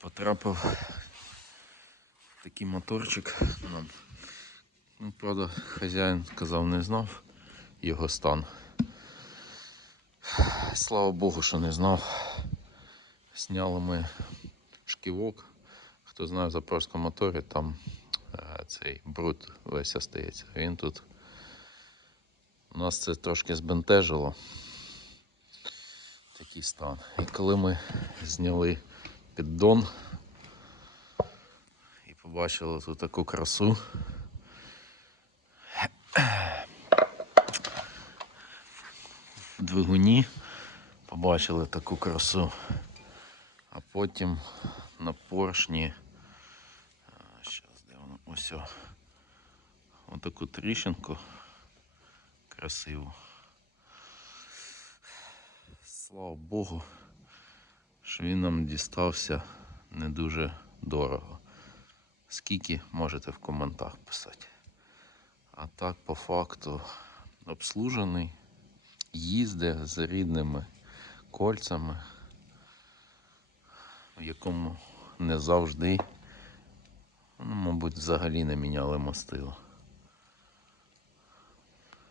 Потрапив такий моторчик нам. Ну, правда, хазяїн сказав, не знав його стан. Слава Богу, що не знав. Зняли ми шківок. Хто знає в запорському моторі, там е, цей бруд весь остається. Він тут. У нас це трошки збентежило. Такий стан. І коли ми зняли піддон і побачили тут таку красу. Двигуні побачили таку красу, а потім на поршні. Зараз де? Ось. о. Отаку тріщинку красиву. Слава Богу, що він нам дістався не дуже дорого. Скільки можете в коментах писати. А так, по факту, обслужений, їздить з рідними кольцями, в якому не завжди, ну, мабуть, взагалі не міняли мастило.